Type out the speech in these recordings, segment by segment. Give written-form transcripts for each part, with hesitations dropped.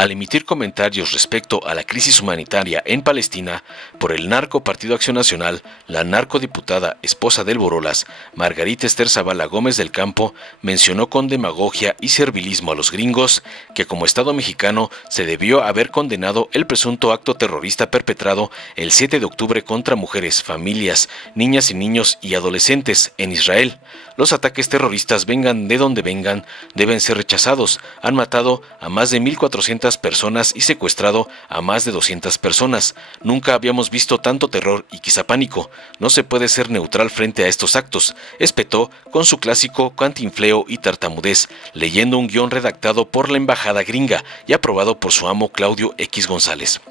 Al emitir comentarios respecto a la crisis humanitaria en Palestina por el narco Partido Acción Nacional, la narcodiputada esposa del Borolas, Margarita Esther Zavala Gómez del Campo, mencionó con demagogia y servilismo a los gringos que como Estado mexicano se debió haber condenado el presunto acto terrorista perpetrado el 7 de octubre contra mujeres, familias, niñas y niños y adolescentes en Israel. Los ataques terroristas, vengan de donde vengan, deben ser rechazados. Han matado a más de 1,400 personas y secuestrado a más de 200 personas. Nunca habíamos visto tanto terror y quizá pánico. No se puede ser neutral frente a estos actos, espetó con su clásico cantinfleo y tartamudez, leyendo un guión redactado por la embajada gringa y aprobado por su amo Claudio X González.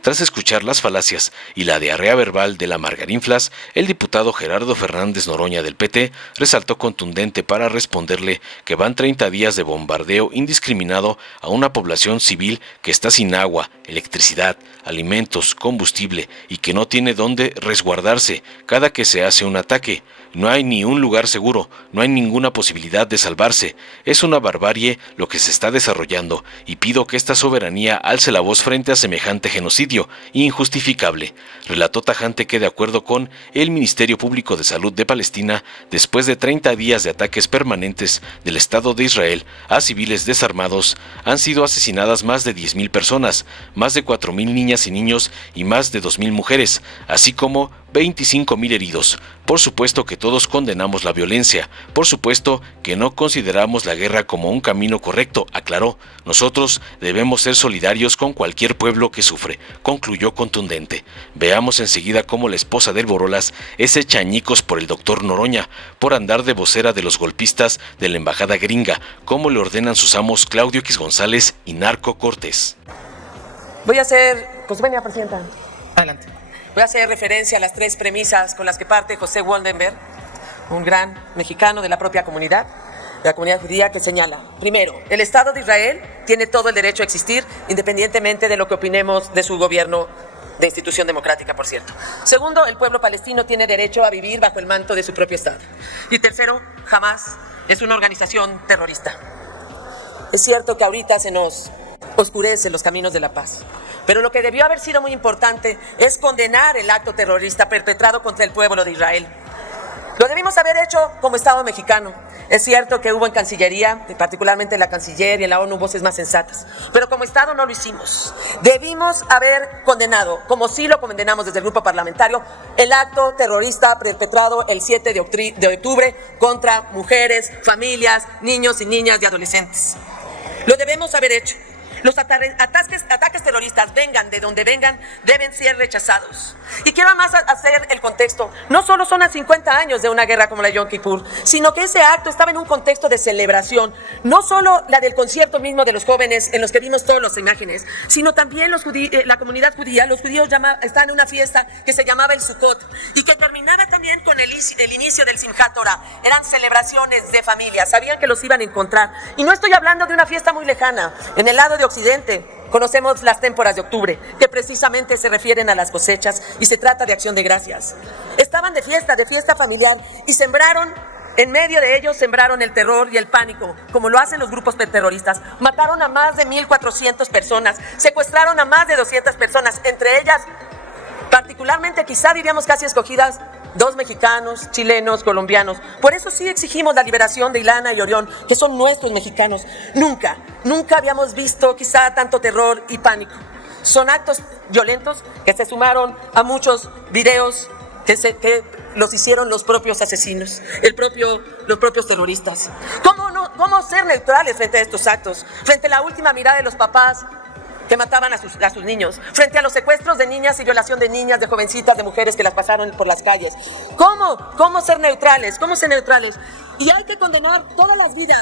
Tras escuchar las falacias y la diarrea verbal de la Margarinflas, el diputado Gerardo Fernández Noroña del PT resaltó contundente para responderle que van 30 días de bombardeo indiscriminado a una población civil que está sin agua, electricidad, alimentos, combustible y que no tiene dónde resguardarse cada que se hace un ataque. No hay ni un lugar seguro, no hay ninguna posibilidad de salvarse. Es una barbarie lo que se está desarrollando y pido que esta soberanía alce la voz frente a semejante genocidio injustificable. Relató tajante que de acuerdo con el Ministerio Público de Salud de Palestina, después de 30 días de ataques permanentes del Estado de Israel a civiles desarmados, han sido asesinadas más de 10,000 personas, más de 4,000 niñas y niños y más de 2,000 mujeres, así como 25,000 heridos. Por supuesto que todos condenamos la violencia, por supuesto que no consideramos la guerra como un camino correcto, aclaró. Nosotros debemos ser solidarios con cualquier pueblo que sufre, concluyó contundente. Veamos enseguida cómo la esposa del Borolas es hecha añicos por el doctor Noroña, por andar de vocera de los golpistas de la embajada gringa, como le ordenan sus amos Claudio X González y Narco Cortés. Voy a hacer, pues venga, presidenta. Adelante. Voy a hacer referencia a las 3 premisas con las que parte José Waldenberg, un gran mexicano de la propia comunidad, de la comunidad judía, que señala: primero, el Estado de Israel tiene todo el derecho a existir, independientemente de lo que opinemos de su gobierno de institución democrática, por cierto. Segundo, el pueblo palestino tiene derecho a vivir bajo el manto de su propio Estado. Y tercero, Hamás es una organización terrorista. Es cierto que ahorita se nos oscurecen los caminos de la paz, pero lo que debió haber sido muy importante es condenar el acto terrorista perpetrado contra el pueblo de Israel. Lo debimos haber hecho como Estado mexicano. Es cierto que hubo en Cancillería, particularmente en la Canciller y en la ONU, voces más sensatas, pero como Estado no lo hicimos. Debimos haber condenado, como sí lo condenamos desde el grupo parlamentario, el acto terrorista perpetrado el 7 de octubre contra mujeres, familias, niños y niñas y adolescentes. Lo debemos haber hecho. Los ataques terroristas, vengan de donde vengan, deben ser rechazados. Y quiero más hacer el contexto. No solo son a 50 años de una guerra como la Yom Kippur, sino que ese acto estaba en un contexto de celebración. No solo la del concierto mismo de los jóvenes, en los que vimos todas las imágenes, sino también la comunidad judía. Los judíos estaban en una fiesta que se llamaba el Sukkot y que terminaba también con el inicio del Simchat Torah. Eran celebraciones de familia, sabían que los iban a encontrar. Y no estoy hablando de una fiesta muy lejana. En el lado de Occidente conocemos las témporas de octubre, que precisamente se refieren a las cosechas y se trata de acción de gracias. Estaban de fiesta familiar, y sembraron, en medio de ellos sembraron el terror y el pánico, como lo hacen los grupos terroristas. Mataron a más de 1,400 personas, secuestraron a más de 200 personas, entre ellas, particularmente, quizá diríamos casi escogidas, 2 mexicanos, chilenos, colombianos. Por eso sí exigimos la liberación de Ilana y Orión, que son nuestros mexicanos. Nunca habíamos visto quizá tanto terror y pánico. Son actos violentos que se sumaron a muchos videos que los hicieron los propios asesinos, los propios terroristas. ¿Cómo ser neutrales frente a estos actos? Frente a la última mirada de los papás que mataban a sus niños, frente a los secuestros de niñas y violación de niñas, de jovencitas, de mujeres que las pasaron por las calles. ¿Cómo ser neutrales? ¿Cómo ser neutrales? Y hay que condenar todas las vidas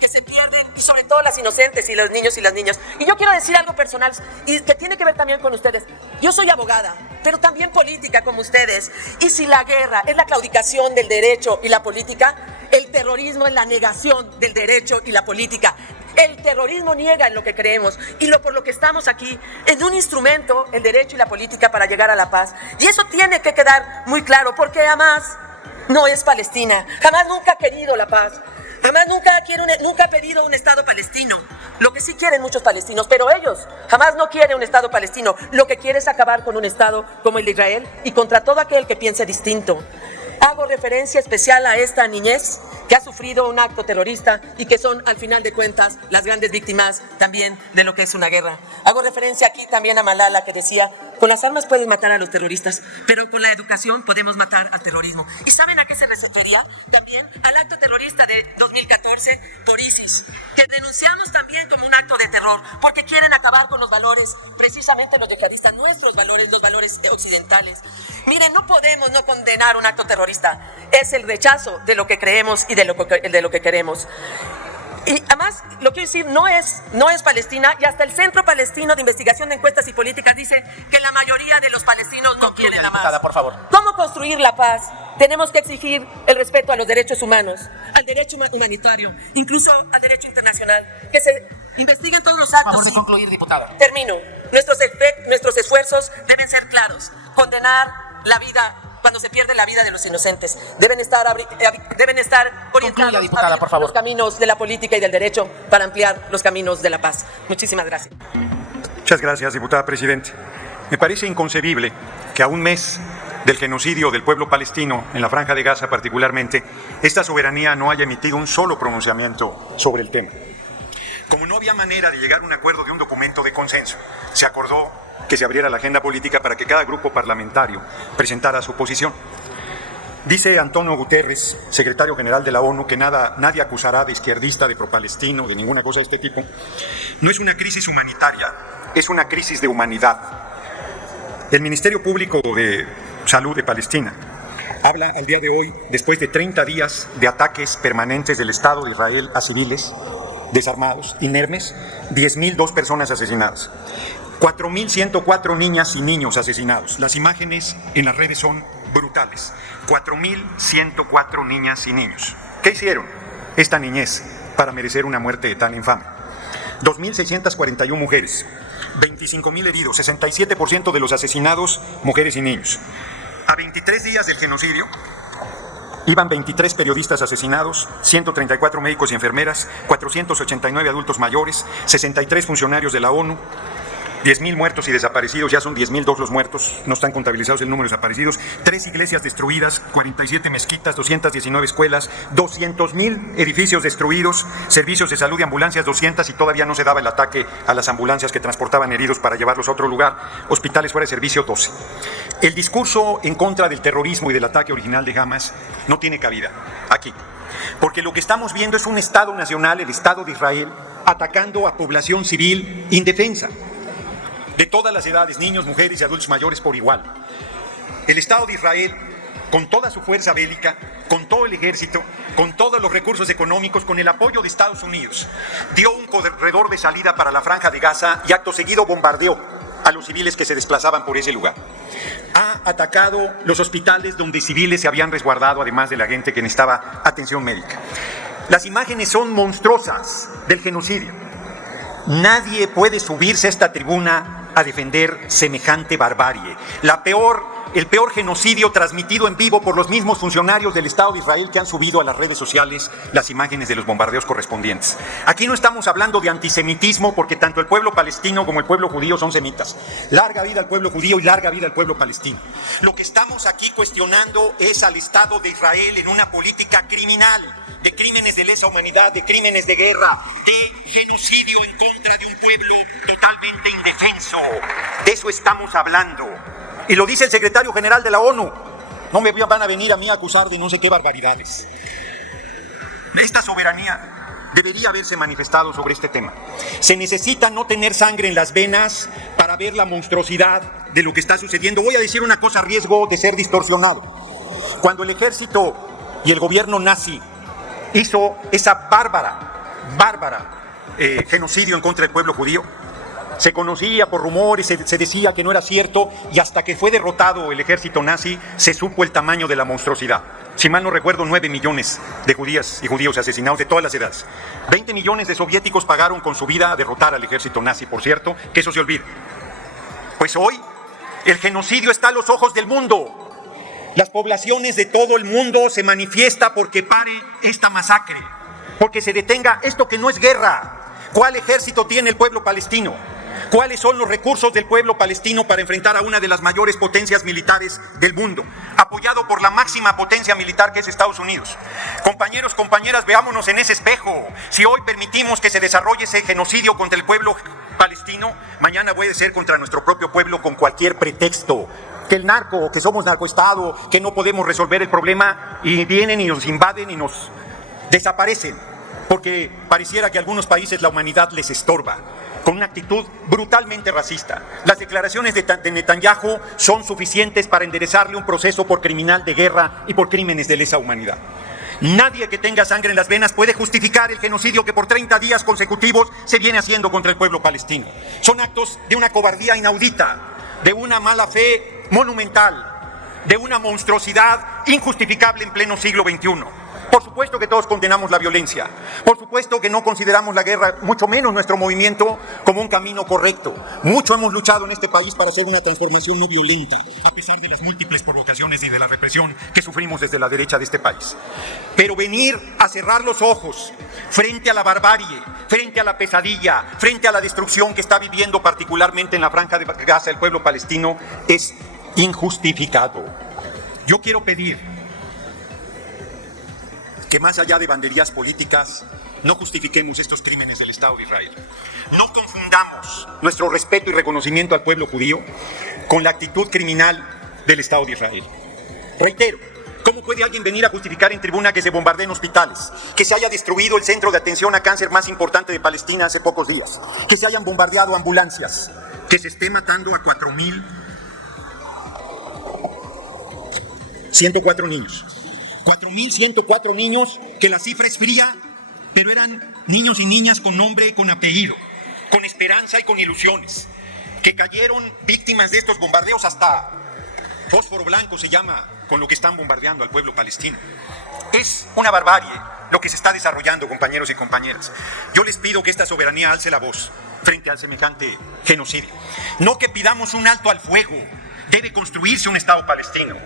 que se pierden, y sobre todo las inocentes y los niños y las niñas. Y yo quiero decir algo personal y que tiene que ver también con ustedes. Yo soy abogada, pero también política como ustedes. Y si la guerra es la claudicación del derecho y la política, el terrorismo es la negación del derecho y la política. El terrorismo niega en lo que creemos y por lo que estamos aquí, en un instrumento, el derecho y la política, para llegar a la paz. Y eso tiene que quedar muy claro, porque Hamás no es Palestina. Hamás nunca ha querido la paz. Hamas nunca ha pedido un Estado palestino. Lo que sí quieren muchos palestinos, pero ellos jamás no quieren un Estado palestino. Lo que quiere es acabar con un Estado como el de Israel y contra todo aquel que piense distinto. Hago referencia especial a esta niñez que ha sufrido un acto terrorista y que son, al final de cuentas, las grandes víctimas también de lo que es una guerra. Hago referencia aquí también a Malala, que decía, con las armas puedes matar a los terroristas, pero con la educación podemos matar al terrorismo. ¿Y saben a qué se refería? También al acto terrorista de 2014 por ISIS, que denunciamos también como un acto de terror, porque quieren acabar con los valores, precisamente los yihadistas, nuestros valores, los valores occidentales. Miren, no podemos no condenar un acto terrorista. Es el rechazo de lo que creemos y de lo que queremos. Y además, lo quiero decir, no es Palestina, y hasta el Centro Palestino de Investigación de Encuestas y Políticas dice que la mayoría de los palestinos no quieren a Hamas. Por favor. ¿Cómo construir la paz? Tenemos que exigir el respeto a los derechos humanos, al derecho humanitario, incluso al derecho internacional, que se investiguen todos los actos. Por favor de concluir, diputada. Termino. Nuestros esfuerzos deben ser claros. Condenar la vida cuando se pierde la vida de los inocentes. Deben estar orientados diputada, por favor. los caminos de la política y del derecho para ampliar los caminos de la paz. Muchísimas gracias. Muchas gracias, diputada presidente. Me parece inconcebible que a un mes del genocidio del pueblo palestino, en la Franja de Gaza particularmente, esta soberanía no haya emitido un solo pronunciamiento sobre el tema. Como no había manera de llegar a un acuerdo de un documento de consenso, se acordó que se abriera la agenda política para que cada grupo parlamentario presentara su posición. Dice Antonio Guterres, secretario general de la ONU, que nadie acusará de izquierdista, de pro-palestino, de ninguna cosa de este tipo. No es una crisis humanitaria, es una crisis de humanidad. El Ministerio Público de Salud de Palestina habla al día de hoy, después de 30 días de ataques permanentes del Estado de Israel a civiles desarmados, inermes, 10.002 personas asesinadas. 4.104 niñas y niños asesinados. Las imágenes en las redes son brutales. 4.104 niñas y niños. ¿Qué hicieron esta niñez para merecer una muerte tan infame? 2.641 mujeres, 25.000 heridos, 67% de los asesinados mujeres y niños. A 23 días del genocidio, iban 23 periodistas asesinados, 134 médicos y enfermeras, 489 adultos mayores, 63 funcionarios de la ONU, 10.000 muertos y desaparecidos, ya son 10.002 los muertos, no están contabilizados el número de desaparecidos, 3 iglesias destruidas, 47 mezquitas, 219 escuelas, 200.000 edificios destruidos, servicios de salud y ambulancias 200 y todavía no se daba el ataque a las ambulancias que transportaban heridos para llevarlos a otro lugar, hospitales fuera de servicio 12. El discurso en contra del terrorismo y del ataque original de Hamas no tiene cabida aquí, porque lo que estamos viendo es un Estado nacional, el Estado de Israel, atacando a población civil indefensa, de todas las edades, niños, mujeres y adultos mayores por igual. El Estado de Israel, con toda su fuerza bélica, con todo el ejército, con todos los recursos económicos, con el apoyo de Estados Unidos, dio un corredor de salida para la Franja de Gaza y acto seguido bombardeó a los civiles que se desplazaban por ese lugar. Ha atacado los hospitales donde civiles se habían resguardado, además de la gente que necesitaba atención médica. Las imágenes son monstruosas del genocidio. Nadie puede subirse a esta tribuna a defender semejante barbarie. El peor genocidio transmitido en vivo por los mismos funcionarios del Estado de Israel que han subido a las redes sociales las imágenes de los bombardeos correspondientes. Aquí no estamos hablando de antisemitismo porque tanto el pueblo palestino como el pueblo judío son semitas. Larga vida al pueblo judío y larga vida al pueblo palestino. Lo que estamos aquí cuestionando es al Estado de Israel en una política criminal, de crímenes de lesa humanidad, de crímenes de guerra, de genocidio en contra de un pueblo totalmente indefenso. De eso estamos hablando. Y lo dice el secretario general de la ONU. No me van a venir a mí a acusar de no sé qué barbaridades. Esta soberanía debería haberse manifestado sobre este tema. Se necesita no tener sangre en las venas para ver la monstruosidad de lo que está sucediendo. Voy a decir una cosa a riesgo de ser distorsionado. Cuando el ejército y el gobierno nazi hizo esa bárbara genocidio en contra del pueblo judío, se conocía por rumores, se decía que no era cierto, y hasta que fue derrotado el ejército nazi, se supo el tamaño de la monstruosidad. Si mal no recuerdo, 9 millones de judías y judíos asesinados de todas las edades. 20 millones de soviéticos pagaron con su vida a derrotar al ejército nazi, por cierto, que eso se olvida. Pues hoy, el genocidio está a los ojos del mundo. Las poblaciones de todo el mundo se manifiestan porque pare esta masacre. porque se detenga esto que no es guerra. ¿Cuál ejército tiene el pueblo palestino? ¿Cuáles son los recursos del pueblo palestino para enfrentar a una de las mayores potencias militares del mundo, apoyado por la máxima potencia militar que es Estados Unidos? Compañeros, compañeras, veámonos en ese espejo. Si hoy permitimos que se desarrolle ese genocidio contra el pueblo palestino, mañana puede ser contra nuestro propio pueblo con cualquier pretexto. Que el narco, que somos narcoestado, que no podemos resolver el problema y vienen y nos invaden y nos desaparecen, porque pareciera que a algunos países la humanidad les estorba, con una actitud brutalmente racista. Las declaraciones de Netanyahu son suficientes para enderezarle un proceso por criminal de guerra y por crímenes de lesa humanidad. Nadie que tenga sangre en las venas puede justificar el genocidio que por 30 días consecutivos se viene haciendo contra el pueblo palestino. Son actos de una cobardía inaudita, de una mala fe monumental, de una monstruosidad injustificable en pleno siglo XXI. Por supuesto que todos condenamos la violencia, por supuesto que no consideramos la guerra, mucho menos nuestro movimiento, como un camino correcto. Mucho hemos luchado en este país para hacer una transformación no violenta, a pesar de las múltiples provocaciones y de la represión que sufrimos desde la derecha de este país. Pero venir a cerrar los ojos frente a la barbarie, frente a la pesadilla, frente a la destrucción que está viviendo particularmente en la Franja de Gaza el pueblo palestino es injustificado. Yo quiero pedir que más allá de banderías políticas, no justifiquemos estos crímenes del Estado de Israel. No confundamos nuestro respeto y reconocimiento al pueblo judío con la actitud criminal del Estado de Israel. Reitero, ¿cómo puede alguien venir a justificar en tribuna que se bombardeen hospitales, que se haya destruido el centro de atención a cáncer más importante de Palestina hace pocos días, que se hayan bombardeado ambulancias, que se esté matando a 4.104 niños? 4.104 niños, que la cifra es fría, pero eran niños y niñas con nombre, con apellido, con esperanza y con ilusiones, que cayeron víctimas de estos bombardeos. Hasta fósforo blanco se llama con lo que están bombardeando al pueblo palestino. Es una barbarie lo que se está desarrollando, compañeros y compañeras. Yo les pido que esta soberanía alce la voz frente al semejante genocidio. No que pidamos un alto al fuego, debe construirse un Estado palestino.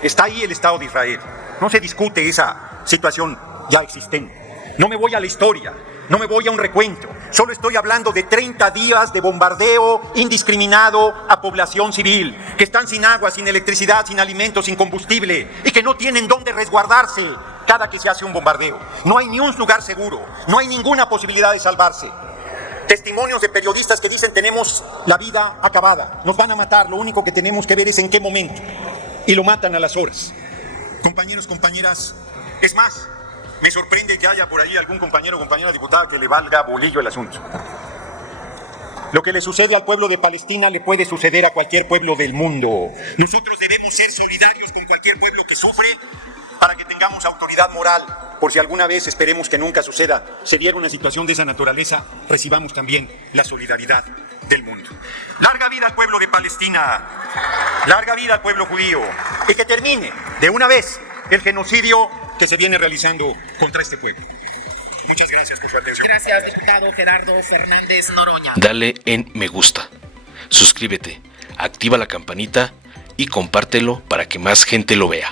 Está ahí el Estado de Israel. No se discute esa situación ya existente. No me voy a la historia, no me voy a un recuento. Solo estoy hablando de 30 días de bombardeo indiscriminado a población civil, que están sin agua, sin electricidad, sin alimentos, sin combustible, y que no tienen dónde resguardarse cada que se hace un bombardeo. No hay ni un lugar seguro, no hay ninguna posibilidad de salvarse. Testimonios de periodistas que dicen: tenemos la vida acabada, nos van a matar, lo único que tenemos que ver es en qué momento. Y lo matan a las horas. Compañeros, compañeras, es más, me sorprende que haya por ahí algún compañero o compañera diputada que le valga bolillo el asunto. Lo que le sucede al pueblo de Palestina le puede suceder a cualquier pueblo del mundo. Nosotros debemos ser solidarios con cualquier pueblo que sufre para que tengamos autoridad moral. Por si alguna vez, esperemos que nunca suceda, se diera una situación de esa naturaleza, recibamos también la solidaridad del mundo. Larga vida al pueblo de Palestina, larga vida al pueblo judío, y que termine de una vez el genocidio que se viene realizando contra este pueblo. Muchas gracias por su atención. Gracias, diputado Gerardo Fernández Noroña. Dale en me gusta, suscríbete, activa la campanita y compártelo para que más gente lo vea.